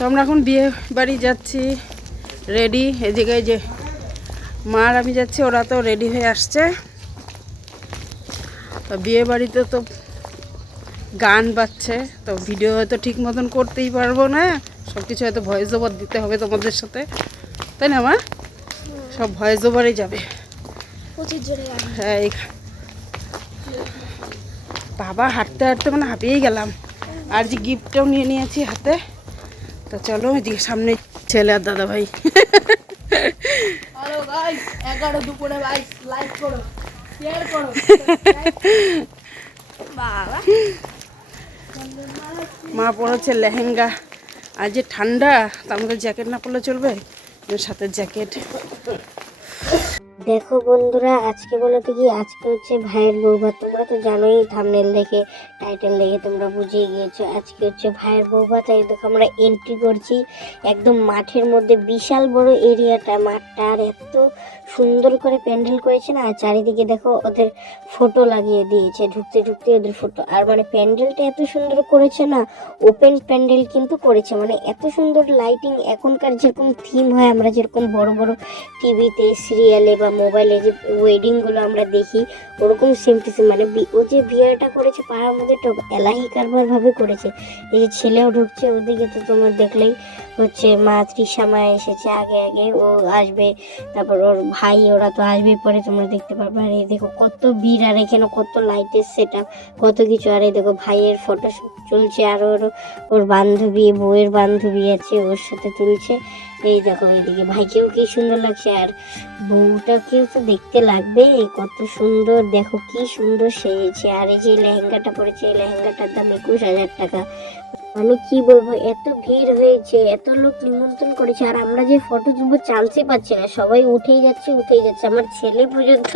তো আমরা এখন বিয়ে বাড়ি যাচ্ছি, রেডি। এই জায়গায় যে মা আর আমি যাচ্ছি, ওরা তো রেডি হয়ে আসছে। তো বিয়ে বাড়িতে তো গান বাজছে, তো ভিডিও হয়তো ঠিক মতন করতেই পারবো না, সব কিছু হয়তো ভয়েস ওভার দিতে হবে তোমাদের সাথে, তাই না মা? সব ভয়েস ওভারে যাবে। হ্যাঁ, বাবা হাঁটতে হাঁটতে মানে হাঁপিয়েই গেলাম। আর যে গিফটটাও নিয়ে নিয়েছি হাতে। তো চলো এদিকে সামনে ছেলে আর দাদা ভাই। মা পড়েছে লেহেঙ্গা, আর যে ঠান্ডা, তার মধ্যে জ্যাকেট না পরলে চলবে, সাথে জ্যাকেট। দেখো বন্ধুরা, আজকে বলতে কি, আজকে হচ্ছে ভাইয়ের বৌভাত। তোমরা তো জানোই, থাম্বনেল দেখে টাইটেল দেখে তোমরা বুঝিয়ে গিয়েছো আজকে হচ্ছে ভাইয়ের বৌভাত। এই দেখো আমরা এন্ট্রি করছি একদম মাঠের মধ্যে, বিশাল বড় এরিয়াটা, মাঠটা, আর এত সুন্দর করে প্যান্ডেল করেছে না। আর চারিদিকে দেখো ওদের ফটো লাগিয়ে দিয়েছে, ঢুকতে ঢুকতে ওদের ফটো। আর মানে প্যান্ডেলটা এত সুন্দর করেছে না, ওপেন প্যান্ডেল কিন্তু করেছে, মানে এত সুন্দর লাইটিং। এখনকার যেরকম থিম হয়, আমরা যেরকম বড় বড় টিভিতে, সিরিয়ালে বা মোবাইলে যে ওয়েডিংগুলো আমরা দেখি, ওরকম সেম টু সেম। মানে ও যে বিয়েটা করেছে পাড়ার মধ্যে এলাহি কারবার ভাবে করেছে। এই যে ছেলেও ঢুকছে ওদিকে, তো তোমার দেখলেই হচ্ছে মা তৃষা মা এসেছে আগে আগে, ও আসবে, তারপর ওর ভাই, ওরা তো আসবে পরে, তোমরা দেখতে পারবে। আর এই দেখো কত ভিড়, আর এখানে কত লাইটের সেট আপ, কত কিছু। আর এই দেখো ভাইয়ের ফটো চলছে, আর ওর বান্ধবী, বউয়ের বান্ধবী আছে, ওর সাথে তুলছে। এই দেখো এইদিকে ভাইকেও কি সুন্দর লাগছে, আর বউটাকেও তো দেখতে লাগবে, কত সুন্দর, দেখো কি সুন্দর সেজেছে। আর এই যে লেহেঙ্গাটা পরেছে, এই লেহেঙ্গাটার দাম 21,000 টাকা। আমি কি বলবো, এত ভিড় হয়েছে, এত লোক নিমন্ত্রণ করেছে, আর আমরা যে ফটো তুলবো চান্সই পাচ্ছি না, সবাই উঠেই যাচ্ছে। আমার ছেলে পর্যন্ত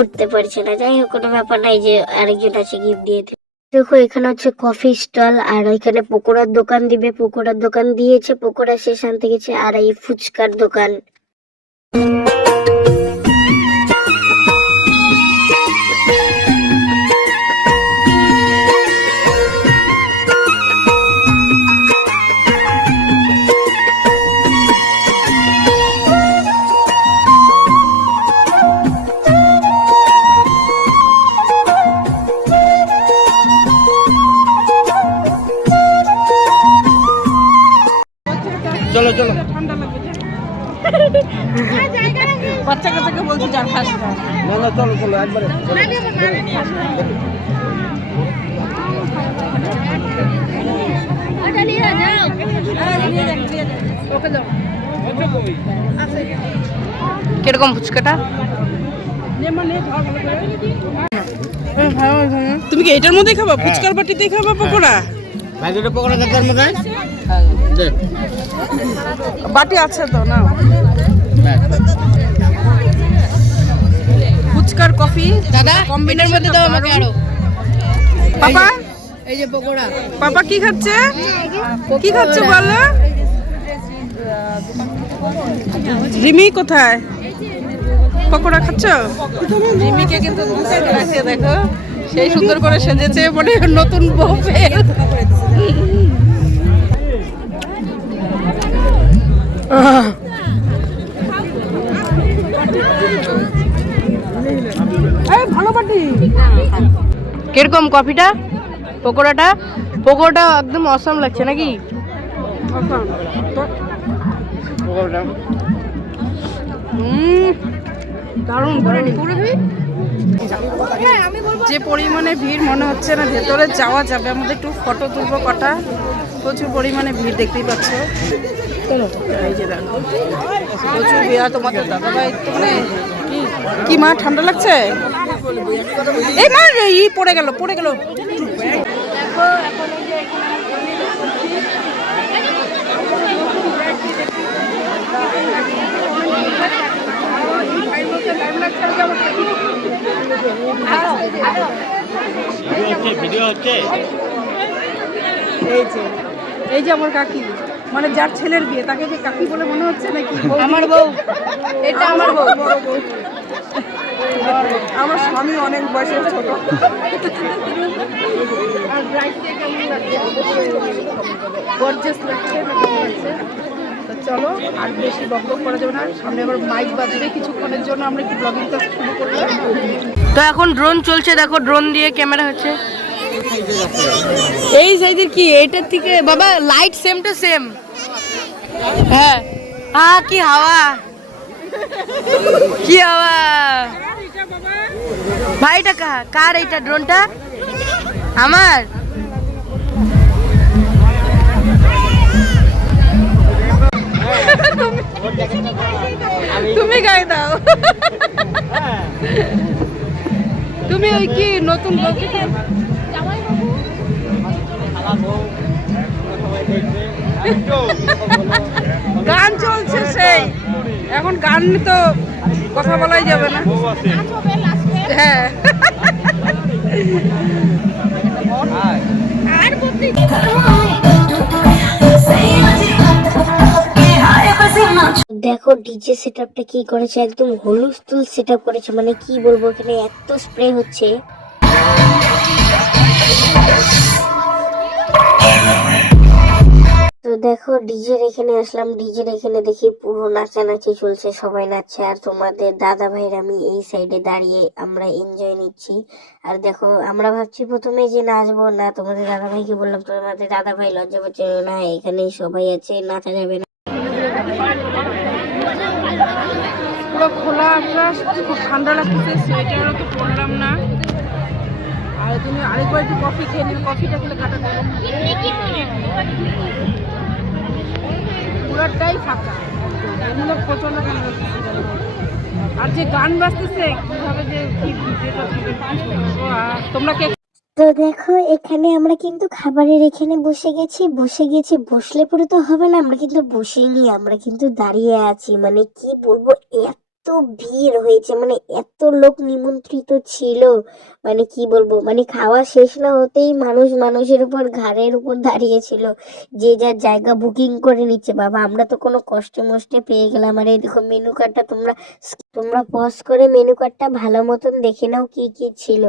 উঠতে পারছে না। যাই হোক, কোনো ব্যাপার নাই, যে আরেকজন আছে গিফট দিয়ে। দেখো এখানে হচ্ছে কফি স্টল, আর এখানে পকোড়ার দোকান দিবে, পকোড়ার দোকান দিয়েছে, পকোড়া শেষ আনতে গেছে। আর এই ফুচকার দোকান। চলো চলো, ঠান্ডা লাগবে, বাচ্চা কাচ্চাকে বলছি যার খাস না। না না, চলো চলো একবারে। কিরকম ফুচকাটা? তুমি কি এটার মধ্যে খাবা? ফুচকার বাটিতেই খাবা পকোড়া? ভাই দুটো পকোড়া দেওয়ার মধ্যে বাটি আছে তো না? ফুচকার কফি দাদা কম্বিনের মধ্যে দাও আমাকে আরো। পাপা, এই যে পকোড়া। পাপা কি খাচ্ছে? কি খাচ্ছে বলো? রিমি কোথায়? পকোড়া খাচ্ছ? রিমিকে কিন্তু লাগছে, দেখো সেই সুন্দর করে সেজেছে, মানে নতুন বউ পেয়ে। ভালো পাটি। কিরকম কফিটা, পকোড়াটা? পকোড়াটা একদম অসাম লাগছে নাকি? দারুণ দারুণ। যে পরিমাণে ভিড়, মনে হচ্ছে না ভেতরে যাওয়া যাবে। আমাদের একটু ফটো তুলবো কটা, প্রচুর পরিমাণে ভিড় দেখতেই পাচ্ছ। এই যে দেখো প্রচুর ভিড়। তোমাদের দাদা ভাই তো মানে কি মা ঠান্ডা লাগছে? এই মা ই পড়ে গেল, পড়ে গেল। দেখো এখন এই যে ভিডিও হচ্ছে। এই যে আমার কাকি, মানে যার ছেলের বিয়ে, তাকে যে কাকি বলে মনে হচ্ছে নাকি? আমার বউ, এটা আমার বউ, বড় বউ। আমার স্বামী অনেক বয়সের ছোট। আর ব্রাইডকে কেমন লাগছে? গর্জিয়াস লাগছে। তো চলো আর বেশি বকবক করা যাবে না, সামনে আবার মাইক বাজবে কিছুক্ষণের জন্য। আমরা একটু ব্লগিংটা শুরু করলাম। তো এখন ড্রোন চলছে, দেখো ড্রোন দিয়ে ক্যামেরা হচ্ছে। এই সাইজের কি এটার থেকে বাবা লাইট সেম টু সেম। হ্যাঁ কি হাওয়া, কি হাওয়া ভাই। এটা কার এইটা ড্রোনটা? আমার। তুমি গায়ে দাও। তুমি ওই কি নতুন গান চলছে সেই, এখন গান তো কথা বলাই যাবে না। হ্যাঁ দেখো ডিজে সেটআপটা কি করেছে, একদম হুলস্থুল সেটআপ করেছে, মানে কি বলবো, এখানে এত স্প্রে হচ্ছে। তো দেখো ডিজের এখানে আসলাম, ডিজের এখানে দেখি পুরো নাচানাচি চলছে, সবাই নাচছে, আর তোমাদের দাদা ভাইয়ের আমি এই সাইডে দাঁড়িয়ে আমরা এনজয় নিচ্ছি। আর দেখো আমরা ভাবছি প্রথমে যে নাচবো না, তোমাদের দাদা ভাইকে বললাম তোমাদের দাদা ভাই লজ্জা পাচ্ছে না, এখানে সবাই আছে, নাচা যাবে না। পুরো খোলা আকাশ, খুব ঠান্ডা লাগতেছে, সোয়েটারও তো পরলাম না। আর তুমি আরেকবার একটু কফি খেয়ে নিন, কফিটা খেলে কাটা গরম। পুরাটাই ফাঁকা, এগুলো প্রচন্ড ঠান্ডা লাগতেছে। আর যে গান বাজতেছে কিভাবে যে তোমরা কে। তো দেখো এখানে আমরা কিন্তু খাবারের এখানে বসলে পরে তো হবে না, আমরা কিন্তু বসেইনি, আমরা কিন্তু দাঁড়িয়ে আছি। মানে কি বলবো, এত ভিড় হয়েছে, মানে এত লোক নিমন্ত্রিত ছিল, মানে কি বলবো, মানে খাওয়া শেষ না হতেই মানুষের উপর ঘাড়ের উপর দাঁড়িয়েছিল, যে যার জায়গা বুকিং করে নিচ্ছে। বাবা আমরা তো কোনো কষ্টে মষ্টে পেয়ে গেলাম। আর এই দেখো মেনু কার্ডটা তোমরা পজ করে মেনু কার্ডটা ভালো মতন দেখে নাও কি কি ছিল।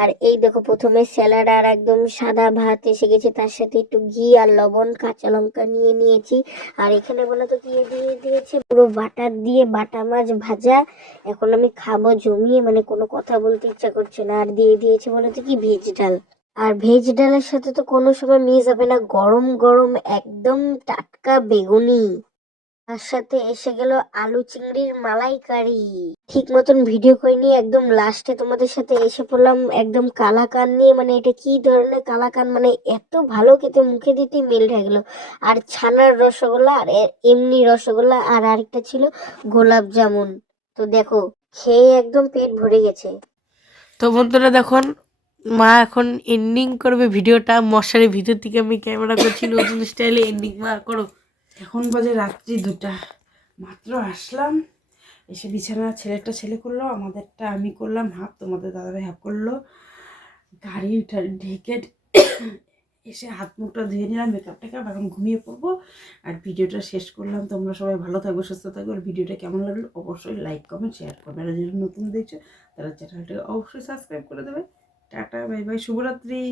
আর এই দেখো প্রথমে স্যালাড আর একদম সাদা ভাত এসে গেছে, তার সাথে একটু ঘি আর লবণ কাঁচা লঙ্কা নিয়ে নিয়েছি। আর এখানে বলো তো কি দিয়ে দিয়েছে, পুরো বাটার দিয়ে বাটা মাছ ভাজা। এখন আমি খাবো জমিয়ে, মানে কোনো কথা বলতে ইচ্ছা করছে না। আর দিয়ে দিয়েছে বলো তো কি ভেজ ডাল, আর ভেজ ডালের সাথে তো কোনো সময় মিস হবে না গরম গরম একদম টাটকা বেগুনি, তার সাথে এসে গেল আলু চিংড়ির মালাইকারি। ঠিক মতন ভিডিও করে নিয়ে একদম লাস্টে তোমাদের সাথে এসে পড়লাম একদম কালাকান নিয়ে। মানে এটা কি ধরনের কালাকান, মানে এত ভালো খেতে, মুখে দিতে মেল হয়ে গেল। আর ছানার রসগোল্লা আর এমনি রসগোল্লা, আর আরেকটা ছিল গোলাপ জামুন। তো দেখো খেয়ে একদম পেট ভরে গেছে। তো বন্ধুরা দেখুন মা এখন এন্ডিং করবে ভিডিওটা, মশারির ভিতর থেকে আমি ক্যামেরা করছি নতুন স্টাইলে। এন্ডিং মা করো। এখন বাজে রাত্রি 2টা, মাত্র আসলাম, এসে বিছানা ছেলেটা ছেলে করলো, আমাদেরটা আমি করলাম হাফ, তোমাদের দাদাভাই হাফ করলো। গাড়িটা ঢেকে এসে হাত মুখটা ধুয়ে নিলাম, মেকআপ টেকআপ, এখন ঘুমিয়ে পড়বো। আর ভিডিওটা শেষ করলাম। তোমরা সবাই ভালো থাকবে, সুস্থ থাকবে। আর ভিডিওটা কেমন লাগলো অবশ্যই লাইক কমেন্ট শেয়ার করবে। আর যারা নতুন দেখছো তারা চ্যানেলটাকে অবশ্যই সাবস্ক্রাইব করে দেবে। টাটা বাই বাই, শুভরাত্রি।